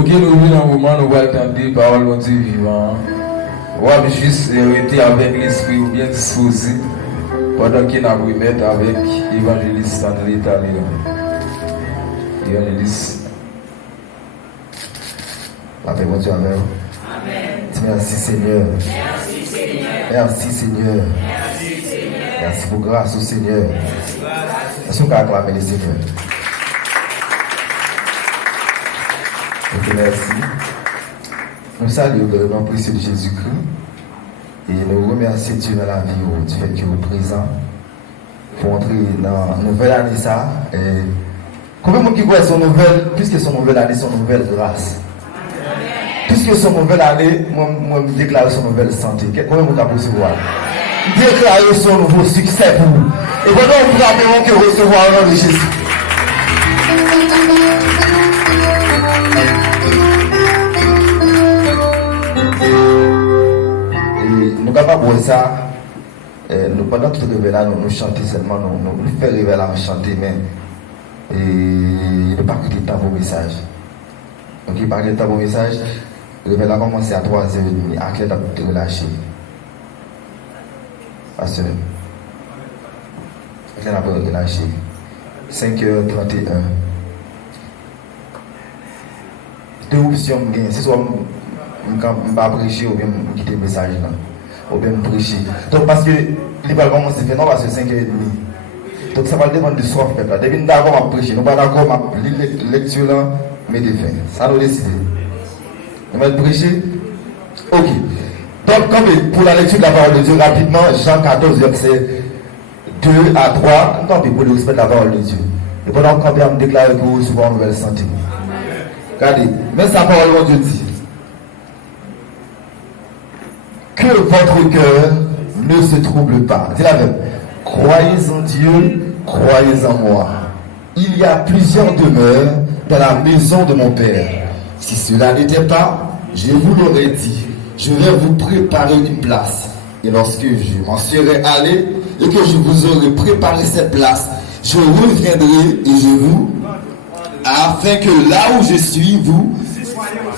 Ok, nous vivons un moment où nous allons entendre parole de Dieu vivant. On va juste arrêter avec l'esprit ou bien disposé pendant qu'il a remettre avec l'évangéliste André Talien. Évangéliste. La paix, bon Dieu, amen. Merci Seigneur. Merci Seigneur. Merci Seigneur. Merci Seigneur. Merci pour grâce au Seigneur. Est-ce qu'on peut acclamer le Seigneur? Ok, merci. Nous saluons le nom précieux de Jésus-Christ et nous remercions Dieu dans la vie du fait qu'il est présent pour entrer dans la nouvelle année. Ça. Et combien de gens qui voient son nouvelle, puisque son nouvelle année, son nouvelle grâce? Puisque son nouvelle année, moi je déclare son nouvelle santé. Combien de gens qui recevoir? Déclarer son nouveau succès pour vous. Et pendant que vous rappelez que recevoir au nom de Jésus. Nous sommes capables de ça. Nous, pendant tout le réveil, nous chantons seulement, nous faisons réveil à chanter, mais nous ne pas quitter le temps pour message. Donc, il parle de temps pour message. Le réveil a commencé à 3h30. À quelle heure tu relâché? Pasteur. À quelle heure tu relâché? 5h31. Deux options, c'est soit je ne vais pas prêcher ou bien je quitter le message là. Ou bien me prêcher. Donc parce que il va commencer à faire non parce que 5h30. Donc ça va dépendre du soir fait là. Depuis nous d'accord à prêcher, nous pas d'accord à lire lecture là, mais de fin. Ça nous décide. Nous allons prêcher. Ok. Donc comme pour la lecture de la parole de Dieu rapidement, Jean 14 verset 2 à 3, tant pis pour le respect de la parole de Dieu. Et pendant qu'on vient me déclarer que vous recevez une nouvelle santé. Regardez, mais sa parole de Dieu dit que votre cœur ne se trouble pas. Dis la même. Croyez en Dieu, croyez en moi. Il y a plusieurs demeures dans la maison de mon Père. Si cela n'était pas, je vous l'aurais dit. Je vais vous préparer une place. Et lorsque je m'en serai allé et que je vous aurai préparé cette place, je reviendrai et je vous, afin que là où je suis, vous,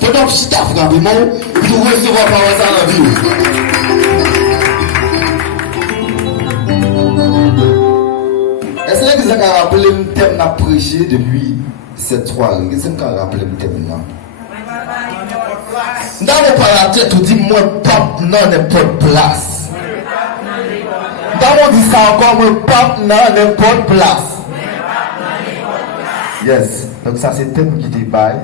pendant que je t'ai frappé, vous recevoir par ça dans la vie. Est-ce que vous avez rappelé le thème à prêcher depuis cette soirée? Est-ce que vous avez rappelé le thème là? Dans le pas la tête, on dit moi pas dans n'importe place. Dans on dit ça encore, moi pas dans n'importe place. Yes. Donc ça c'est le thème qui débaille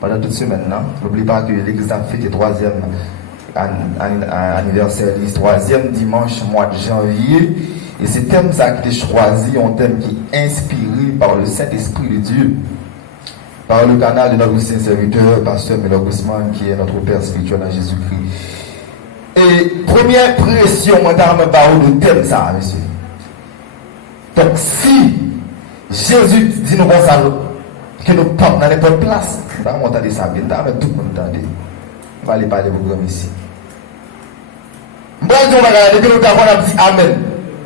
pendant toute semaine. N'oubliez pas que l'église a fêté le 3e anniversaire, le 3e dimanche mois de janvier. Et ce thème ça qui a été choisi, un thème qui est inspiré par le Saint-Esprit de Dieu, par le canal de notre saint serviteur, Pasteur Melo Guzman, qui est notre Père spirituel en Jésus-Christ. Et première pression, moi, dans me parole de thème ça, monsieur. Donc, si Jésus dit nous comme ça, que nous pas dans n'importe place, ça va entendre ça bien, tout le monde entend. On va aller parler pour vous ici. Moi, je vais regarder, nous avons dit Amen.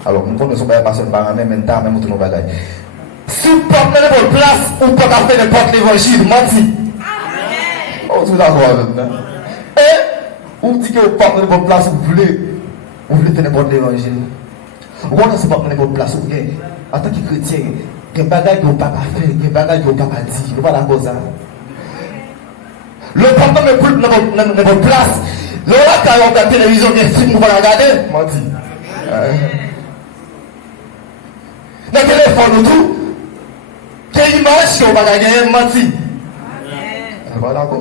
Alors, nous connaissons pas personne par Amen, mais nous avons tout le monde. Si vous ne pouvez pas dans votre place, vous ne pouvez pas faire n'importe l'évangile, menti. Oh, tout d'accord avec moi. Et, vous dites que vous ne pouvez pas dans votre place, vous voulez faire n'importe l'évangile. Vous ne pouvez pas dans n'importe place, vous voulez. En tant que chrétien, il y a des bagages que vous ne pouvez pas faire, il y a des bagages que vous ne pouvez pas dire. Vous ne pouvez pas d'accord ça. Le papa me coupe dans votre place. Le roi qui a la télévision, des films, vous pouvez regarder, menti. Dans le téléphone, tout. Quelle image que vous va gagner menti? Voilà quoi.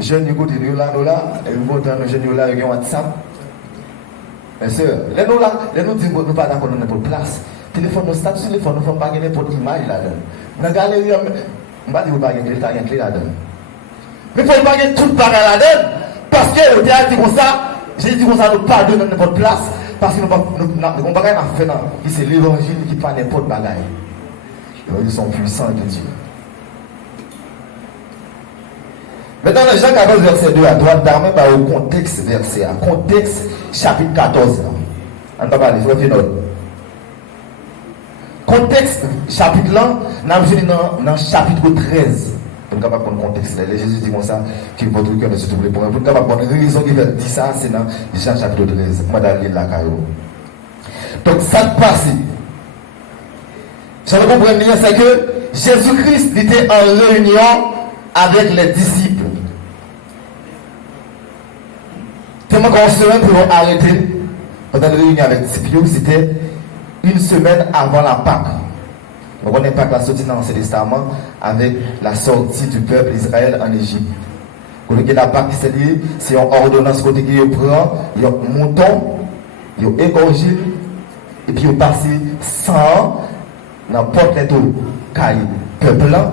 Jeunes écoute nous là, et vous votez nos jeunes là, avec WhatsApp. Mes soeurs, les nous disons que nous pas d'accord dans notre place. Téléphone, nous statut téléphone, nous ne faisons pas gagner pour l'image là-dedans. Dans la galerie, on ne va pas dire que vous pas gagner là-dedans. Mais il ne faut pas gagner tout le bagage là-dedans. Parce que le théâtre dit comme ça, j'ai dit comme ça, nous ne pas donner n'importe place. Parce que nous ne pas faire c'est l'évangile qui pas n'importe bagaille. Ils sont puissants de Dieu. Maintenant, dans Jean 14, verset 2 à droite, d'armer au contexte verset, contexte chapitre 14. On va parler, je vais faire contexte chapitre là, nous allons dans le chapitre 13. Pour ne pas prendre contexte, Jésus dit comme ça, que votre cœur ne se trouble pas. Pour ne pas prendre raison qui veut dire ça, c'est dans Jean chapitre 13. Moi, dans l'île la caillou. Donc, ça passe. Je comprends bien, c'est que Jésus-Christ était en réunion avec les disciples. Tellement qu'on semaine pour arrêter, pendant la réunion avec les disciples, c'était une semaine avant la Pâque. On connaît Pâque la sortie dans l'Ancien Testament avec la sortie du peuple d'Israël en Égypte. Quand on la Pâque, c'est une ordonnance côté qui prend, il y a un mouton, il y a un égorgé, et puis il passe 100 n'importe les tout caille peuple là,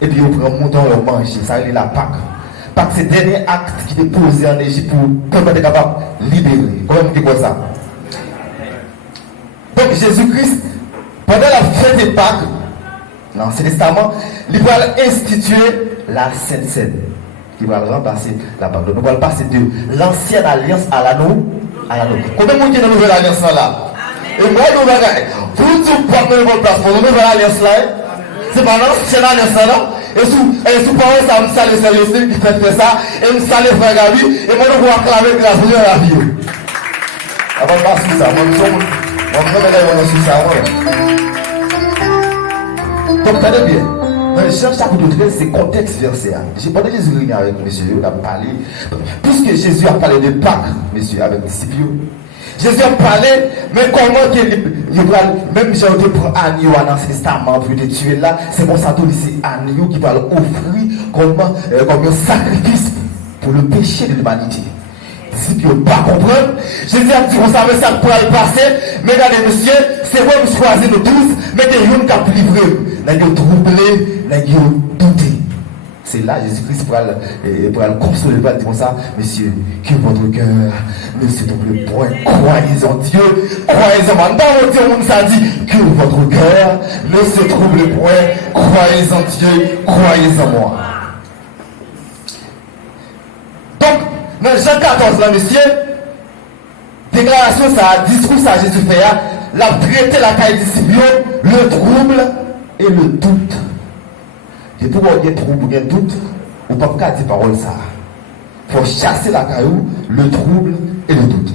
et puis il prend un mouton et on mange. Ça c'est la Pâque. Pâque c'est le dernier acte qui est posé en Égypte pour que le peuple soit capable de libérer. Comment on dit quoi ça? Donc Jésus-Christ, pendant la fête des Pâques, dans l'Ancien Testament, il va instituer la Sainte Seine, qui va remplacer la Pâque. Donc nous allons passer de l'ancienne alliance à la nouvelle. Combien de monde qui est dans la nouvelle alliance là? Et moi, nous allons pour tout prendre une bonne place pour la nouvelle alliance là, c'est pas l'ancienne alliance là. Et sous parole, ça me salue sérieux qui fait ça, et me salue frère Gabi, et moi, nous allons acclamer grâce à la vie. Avant de passer ça, moi, nous sommes. Donc, tenez bien. Dans Jean chapitre 13, c'est contexte verset. J'ai pas de Jésus avec monsieur, il a parlé. Puisque Jésus a parlé de Pâques, monsieur, avec les disciples. Jésus a parlé, mais comment il va, même Jean te prend agneau dans l'Ancien Testament pour te tuer là, c'est comme ça, c'est agneau qui va offrir comme un sacrifice pour le péché de l'humanité. Si tu ne peux pas comprendre, Jésus a dit, vous savez ça pourra le passer, mais regardez monsieur, c'est moi qui choisis nous tous, mais il y a une qui a livré, il y a troublé, il y a douté. C'est là Jésus-Christ pour le consoler, pour dire comme ça, monsieur, que votre cœur ne se trouble point, croyez en Dieu, croyez en moi. Dans le Dieu, on nous a dit que votre cœur ne se trouble point, croyez en Dieu, croyez en moi. Donc, dans Jean 14, là, monsieur, déclaration, ça, discours, ça, Jésus fait, la traité la caille discipline, le trouble et le doute. Et pour qu'il y ait trouble, il y a doute, on ne peut pas dire parole ça. Il faut chasser la caillou, le trouble et le doute.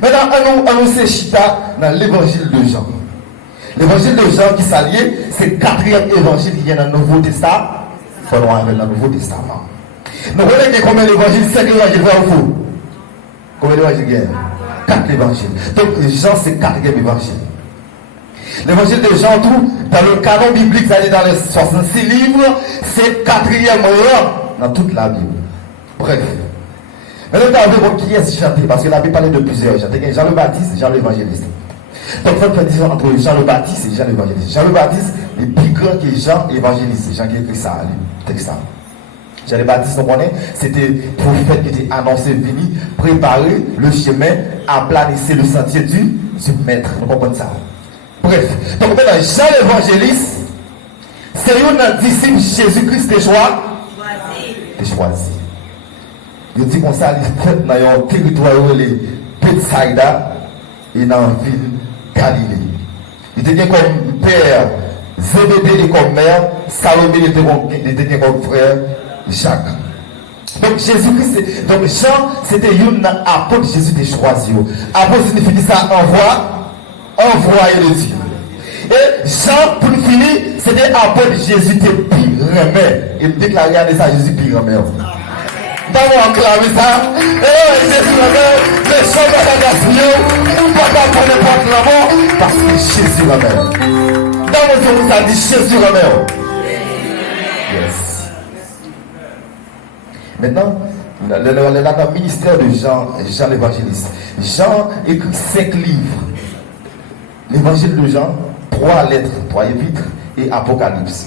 Maintenant, on nous chita dans l'évangile de Jean. L'évangile de Jean qui s'allie, c'est le 4e évangile qui vient dans le Nouveau Testament. Il faut avec le Nouveau Testament. Nous voyons combien d'évangiles? 5 évangiles, vrai ou faux? Combien d'évangiles il y a? 4 évangiles. Donc Jean, c'est 4e évangile. L'évangile de Jean, tout, dans le canon biblique, c'est-à-dire dans les 66 livres, c'est 4e rang dans toute la Bible. Bref. Maintenant, regardez qui est chanté, parce que la Bible parlait de plusieurs gens. Jean le Baptiste, Jean l'évangéliste. Donc, il faut faire différence entre Jean le Baptiste et Jean l'évangéliste. Jean le Baptiste est plus grand que Jean l'évangéliste. Jean qui écrit ça, le texte ça. Jean le Baptiste, on connaît, c'était le prophète qui était annoncé, venu préparer le chemin, aplanir le sentier du maître. Vous comprenez ça? Bref, donc maintenant, Jean l'évangéliste, c'est un disciple Jésus-Christ des choisi. Il dit qu'on s'est fait dans un territoire où les Bethsaïda et dans la ville Galilée. Il était comme père Zébédée et comme mère Salomé, il était comme frère Jacques. Donc Jésus-Christ, donc Jean, c'était un apôtre Jésus des choisi. Apôtre signifie ça envoyé de Dieu. Et Jean, pour finir, c'était apôtre Jésus des pires. Il déclarait à ça Jésus pire. Dans mon acclamer ça, et Jésus remède, les gens de la nation, nous ne pouvons pas prendre n'importe la mort, parce que Jésus remède. Dans mon Dieu, nous a dit Jésus remède. Yes. Maintenant, le ministère de Jean l'évangéliste. Jean écrit 5 livres. L'évangile de Jean, 3 lettres, 3 épîtres et Apocalypse.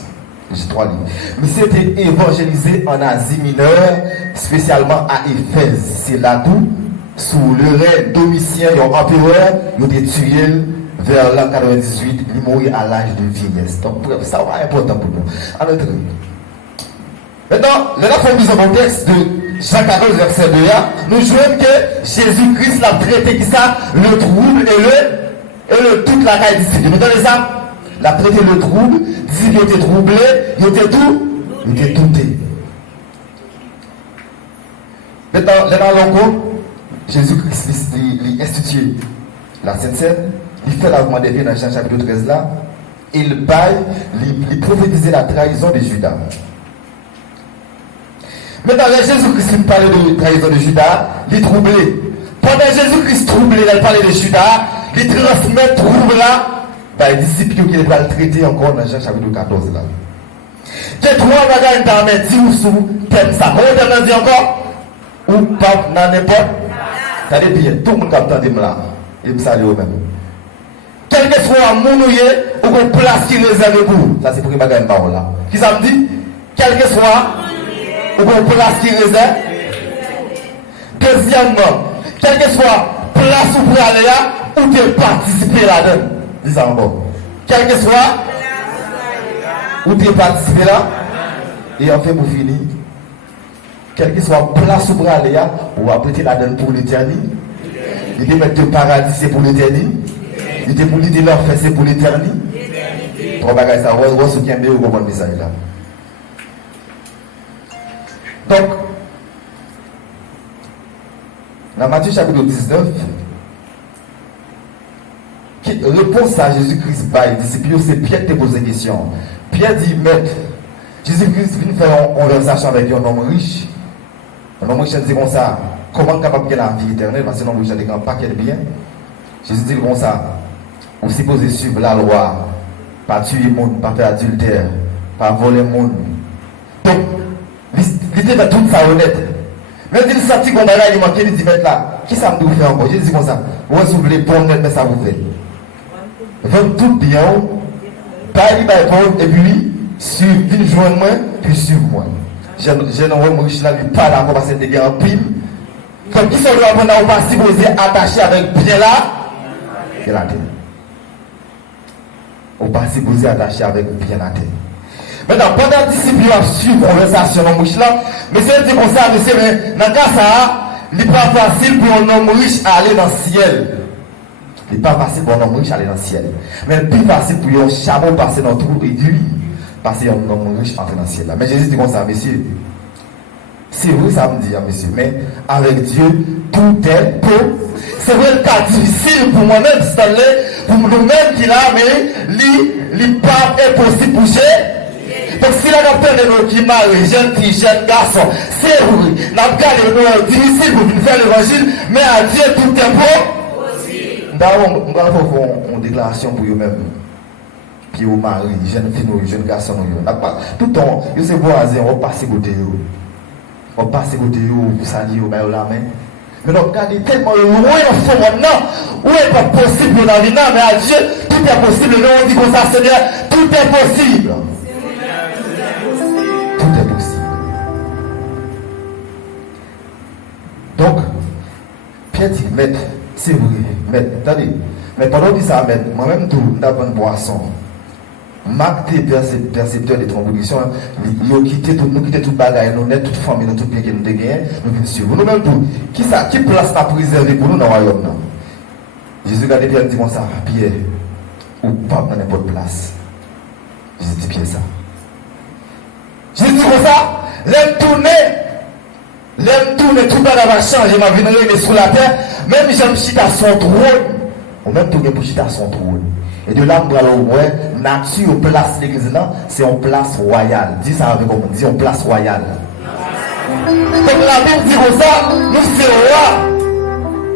J'ai 3 livres. Mais c'était évangélisé en Asie mineure, spécialement à Éphèse. C'est là tout, sous le règne Domitien, l'empereur, il a été tué vers l'an 98, il mourit à l'âge de vieillesse. Donc, ça va être important pour nous. Alors, maintenant, là, il faut nous en contexte de Jean 14, verset 2, nous jouons que Jésus-Christ l'a traité qui ça, le trouble et le toute la caille disciple. Vous entendez ça? La traité le trouble, dit qu'il était troublé, il était tout Il était douté. Maintenant, dans Jésus-Christ il institue la Sainte Seine, il fait l'avènement des biens dans Jean chapitre 13 là, il baille, il prophétisait la trahison de Judas. Maintenant, Jésus-Christ parlait de trahison de Judas, il troublait. Pendant Jésus-Christ troublé, il parlait de Judas, il transmet trouble là, les disciples qui va le traiter encore dans Jean chapitre 14 là. Il y a trois bagages dans mes dix ou sous thème ça. Comment on dit encore? Ou pas dans n'importe. Ça dit bien, tout le monde qui entend là. Il me salue au même. Quel que soit mon ouïe, ou qu'on place qui réserve pour vous. Ça c'est pour les bagages là. Qui ça me dit? Quel que soit, ou qu'on place qui réserve. Deuxièmement, quel que soit place où pour aller là, ou de participer là-dedans. Dis ça encore. Quel que soit, ou de participer là, et enfin pour finir, quelle que soit place où pour aller là, ou apprêter là-dedans pour l'éternité. Il dit mettre le paradis c'est pour l'éternité. Il dit pour l'idée l'enfer c'est pour l'éternité. Trois bagages ça, on se tient bien au bon message là. Donc, dans Matthieu chapitre 19, réponse à Jésus-Christ par les disciples, c'est Pierre qui pose une question. Pierre dit, maître, Jésus-Christ vient faire une conversation avec un homme riche. Un homme riche dit comme ça, comment capable de la vie éternelle, parce que l'homme riche a des grands paquets de biens. Jésus dit comme ça, vous supposez suivre la loi, pas tuer le monde, pas faire adultère, pas voler le monde. Donc, l'idée de tout ça honnête. Mais il sentit qu'on a là, il manquait, il dit, maître là, qui ça me doit faire encore? Jésus dit comme ça, vous voulez pour net, mais ça vous fait. Faites tout bien, parlez et puis suivez, joindre moi, puis suivez moi. J'ai un homme riche là, il parle encore parce que c'est un pile. Comme qui sont là, on va s'y poser attaché avec bien là, et la tête. On va s'y poser attaché avec bien la tête. Maintenant, pendant que les disciples suivent la conversation dans riche là, mais c'est dit comme ça, monsieur, mais dans le cas ça, il n'est pas facile pour un homme riche aller dans le ciel. Il n'est pas facile pour un homme riche aller dans le ciel. Mais le plus facile pour un chameau passer dans le trou réduit, passer un homme riche entrer dans le ciel. Mais Jésus dit comme ça, monsieur. C'est vrai, ça me dit, monsieur, mais avec Dieu, tout est beau. C'est vrai le cas difficile pour moi-même, c'est pour nous-mêmes qui l'a, mais il pas impossible pour Jésus. Donc si la capteur de nous qui marie, jeune fille, jeune garçon, c'est vrai, n'a pas difficile pour nous faire l'évangile, mais à Dieu tout est beau. Nous allons faire une déclaration pour eux-mêmes. Puis au mari, jeune fille, jeune garçon, tout le temps, ils se voisins, on passe côté eux. On passe côté eux, vous saluez, on met la main. Mais donc, regardez tellement loin au fond maintenant, où est pas possible dans la vie, mais à Dieu, tout est possible. Nous on dit comme ça, Seigneur, tout est possible. Tout est possible. Donc, Pierre dit, maître, c'est vrai, maître, attendez, mais pendant que ça, maître, moi-même, tout, nous avons une boisson. Marc, percepteur des trombolisons, nous avons quitté tout le bagage, nous net, toute famille, nous tout bien que nous avons gagné, nous venons suivre. Nous-mêmes, tout, qui place à préserver pour nous dans le royaume? Jésus a Pierre dit comme ça, Pierre, ou pas dans n'importe place. Jésus dit Pierre ça. Jésus dit comme ça, l'aime tourner, tout le bagage va changer, ma vie est sous la terre, même si j'aime chita son trône, ou même tourner pour chita son trône. Et de là, nous allons voir, nature, place l'église là, c'est en place royale. Dis ça avec comment? Dis en place royale. Donc la Bible dit comme ça, nous sommes rois,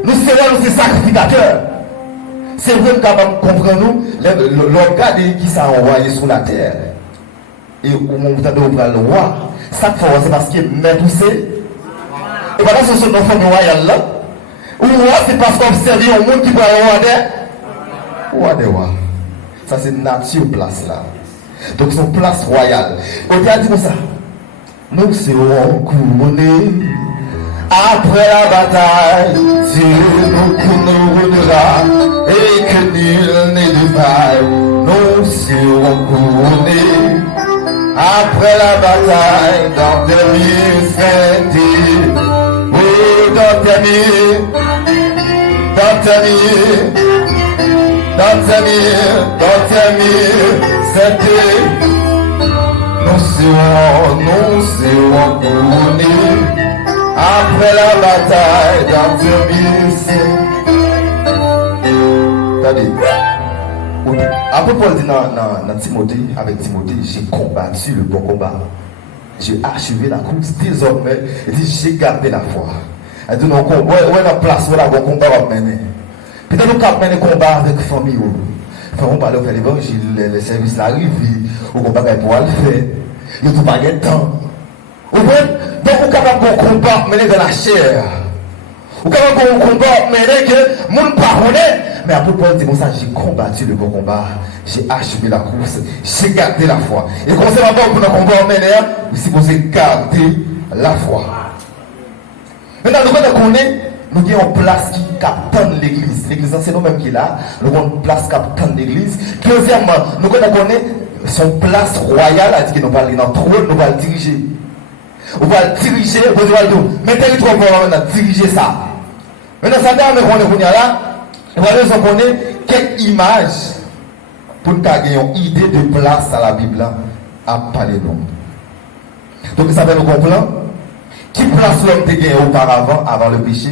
nous sommes sacrificateurs. C'est vrai que nous comprenons, l'organe qui s'est envoyé sur la terre, et au moment où nous avons le roi, ça c'est parce qu'il met poussé. Et voilà, ce sont nos formes royales là. Ou roi, c'est parce qu'on observe un monde qui peut avoir roi des rois. Ça c'est nature place là. Donc c'est une place royale. On a dit comme ça. Nous serons couronnés. Après la bataille, Dieu nous couronnera. Et que nul n'est de faille. Nous serons couronnés. Après la bataille, dans tes mille saintes. Oui, dans tes mille. Dans tes mille. Dans tes mille, c'était, nous nous serons couronnés après la bataille d'Artémis. Attendez. Après Paul dit dans Timothée, avec Timothée, j'ai combattu le bon combat. J'ai achevé la course. Désormais, il dit, j'ai gardé la foi. Elle dit, non, où est la place où la bon combat va mener? Peut-être nous avons mené combat avec la famille. Enfin, on parle de l'évangile, les services arrivent, au combat pour le faire. Il n'y a pas de temps. Vous voyez? Donc, vous avez un bon combat mené dans la chair. Vous avez un bon combat mené que le monde ne parle pas. Mais après, Paul dit comme ça, j'ai combattu le bon combat, j'ai achevé la course, j'ai gardé la foi. Et comme c'est d'abord pour le combat mené, vous supposez garder la foi. Maintenant, nous connaissons, nous avons une place qui capte l'église. L'église, c'est nous-mêmes qui est là. Nous avons une place qui capte l'église. Deuxièmement, nous connaissons son place royale, c'est-à-dire que nous allons dans le trône, nous allons le diriger. On va le diriger, vous allez dire, mettez les trois pour diriger ça. Maintenant, ça dame, on est là. Voilà, on connaît quelle image pour nous avoir une idée de place à la Bible à parler d'homme. Donc, ça va nous comprendre qui place l'homme de gagné auparavant, avant le péché.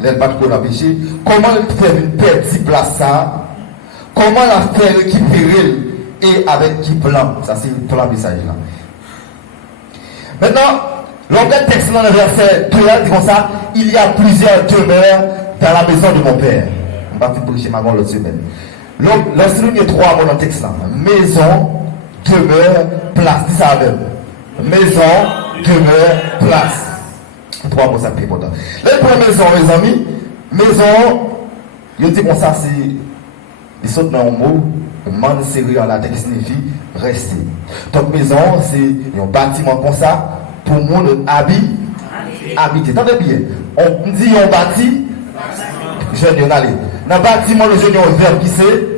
L'elle pas pour le péché. Comment faire une petite place ça? Comment la faire récupérer et avec qui plan? Ça, c'est pour la message là. Maintenant, l'anglais texte dans le verset 2 dit comme ça, il y a plusieurs demeures dans la maison de mon père. On va faire prêcher ma l'autre semaine. Lorsqu'il y a trois mots dans le texte là. Maison, demeure, place. Dis ça même. Maison, demeure, place. Trois mots, ça fait important. La première maison, mes amis, maison, je dis comme ça, c'est, ils sont dans un mot, man série en latin qui signifie rester. Donc, maison, c'est un bâtiment comme ça, pour le monde habiter. T'entendez bien? On dit on bâtit, jeune on allez. Dans le bâtiment, le jeune on verbe qui c'est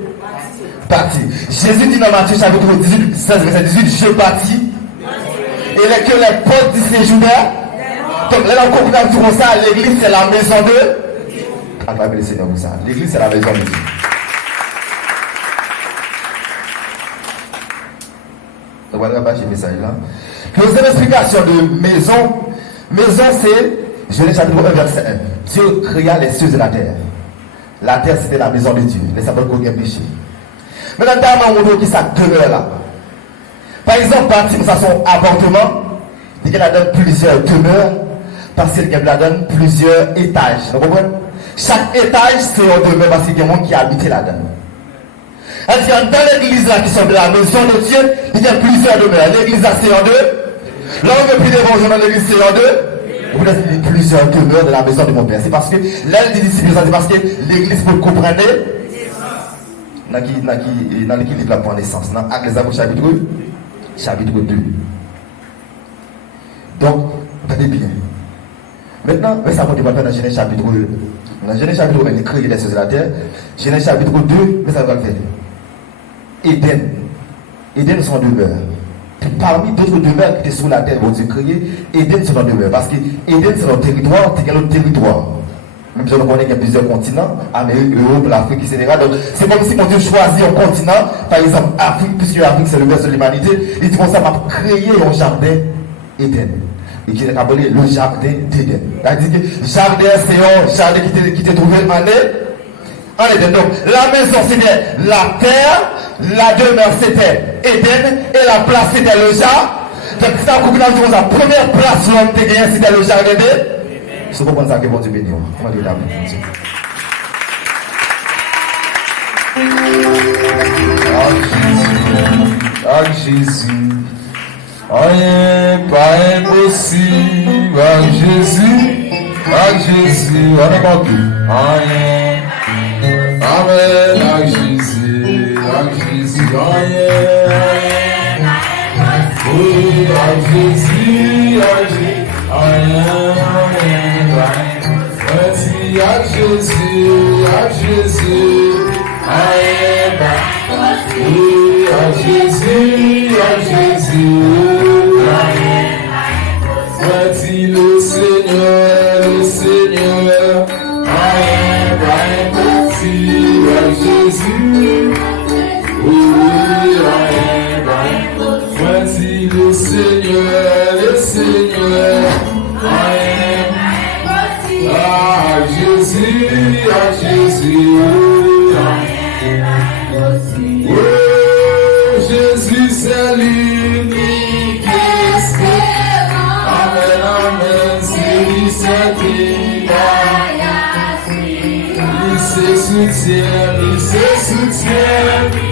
bâti. Jésus dit dans Matthieu chapitre 18, 16, verset 18, je bâtis. Et que les portes du séjour. Donc là, on comprend tout ça, l'église c'est la maison de. Acclamez le Seigneur pour ça. L'église c'est la maison de Dieu. Donc voilà, j'ai le message là. Deuxième explication de maison. Maison c'est, Genèse chapitre 1, verset 1. Dieu créa les cieux et la terre. La terre c'était la maison de Dieu. Les sables qu'on a péché. Maintenant, dans un monde qui ça demeure là. Par exemple, bâtiment, ça son appartement. Il y a plusieurs demeures. Parce qu'il y a plusieurs étages. Vous comprenez? Chaque étage, c'est un demeure parce qu'il y a des gens qui habitent là-dedans. C'est-à-dire, dans l'église là, qui sont de la maison de Dieu, il y a plusieurs demeures. L'église là, c'est en deux. Là, on veut plus d'évangile dans l'église, c'est en deux. Vous avez plusieurs demeures de la maison de mon père. C'est parce que l'aile des disciples, c'est parce que l'église peut comprendre. Dans l'équilibre là pour naissance. Dans Actes des Apôtres chapitre 2. Donc, attendez bien. Maintenant, mais ça va faire dans Genèse chapitre 2. Dans Genèse chapitre 1, il crée les cieux et la terre. Genèse chapitre 2, mais ça va le faire. Éden. Éden sont demeures. Parmi d'autres demeures qui étaient sur la terre, vont Dieu créer, Éden sont demeures. Parce que Éden c'est notre territoire, c'est notre territoire. Même si on connaît qu'il y a plusieurs continents, Amérique, Europe, l'Afrique, etc. Donc, c'est comme si on Dieu choisit un continent, par exemple, Afrique, puisque l'Afrique c'est le berceau de l'humanité, il dit comme ça, on va créer un jardin Éden. Et qui est appelé le jardin d'Éden. C'est-à-dire que le jardin, c'est un jardin qui était trouvé en Éden. Donc, la maison c'était la terre, la demeure c'était Éden, et la place c'était le jardin. Donc, c'est un coup de la première place où l'homme était gagné, c'était le jardin d'Éden. Je comprends ça que bon Dieu bénit. On va dire la Dieu. Ah Jésus, rien pas impossible. Ah Jésus, on a compris. Rien. Amen. Ah Jésus, rien. Oui, ah Jésus, rien. Merci à Jésus, oui, à Jésus, merci le Seigneur, rien pas impossible à Jésus, oui, rien pas impossible. Jésus, à Jésus. Oh, Jésus, c'est l'unique espérance. Amen, amen, c'est lui, c'est lui. Il se soutient, il se soutient.